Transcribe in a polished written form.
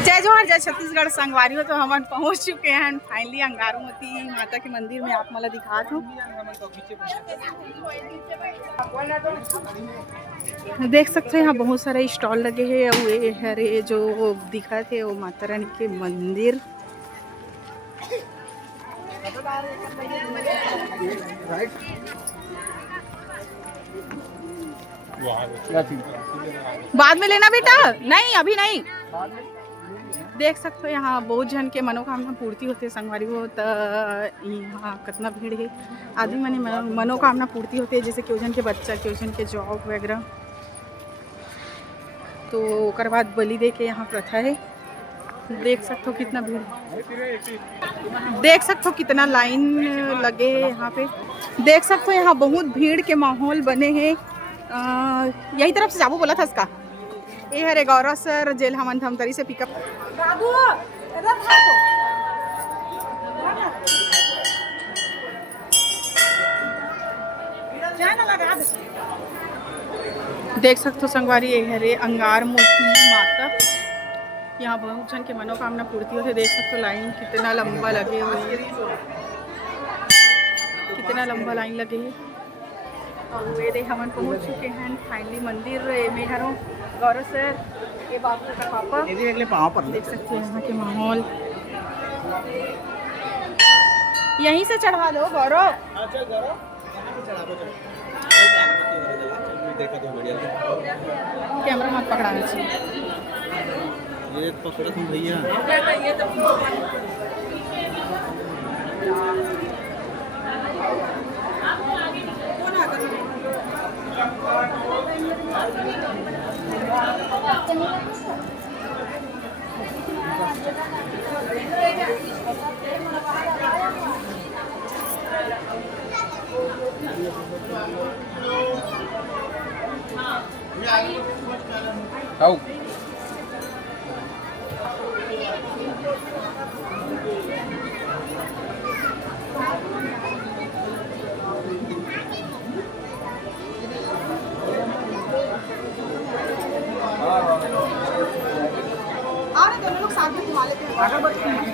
जय जोहर जय छत्तीसगढ़ संगवारियों। तो हम पहुंच चुके हैं फाइनली अंगारूमती माता के मंदिर में। आप मला दिखात हूँ, देख सकते हैं यहाँ बहुत सारे स्टॉल लगे हैं। और ये हरे जो दिखा थे वो माता रानी के मंदिर। बाद में लेना बेटा, नहीं अभी नहीं। देख सकते हो यहाँ बहुत जन के मनोकामना पूर्ति होते संगवारी हो। तो यहाँ कितना भीड़ है, आदमी मने मनोकामना पूर्ति होती है, जैसे क्यों जन के बच्चा, क्यों जन के जॉब वगैरह। तो ओकर बाद बलि दे के यहाँ प्रथा है। देख सकते हो कितना भीड़, देख सकते हो कितना लाइन लगे है यहाँ पे। देख सकते हो यहाँ बहुत भीड़ के माहौल बने हैं। यही तरफ से जाबू बोला था इसका। ये हरे गौरव सर जेल हमन धमतरी से पिकअप। बाबू इधर भागो, देख सकते हो संगवारी ये हरे अंगारूमती माता। यहाँ बहुत जन के मनोकामना पूर्ति होती है। देख सकते हो लाइन कितना लंबा लगे हुए है, कितना लंबा लाइन लगे है। और वे दे हमन पहुँच चुके हैं फाइनली मंदिर में। हरो गौरव सर, ये बाबू का पापा। देख सकते हैं यहाँ के माहौल। यहीं से चढ़ा दो गौरव। कैमरा मत पकड़ाना चाहिए, ये पकड़ा तुम भैया। आओ दोनों लोग साथ में घुमा लेते हैं।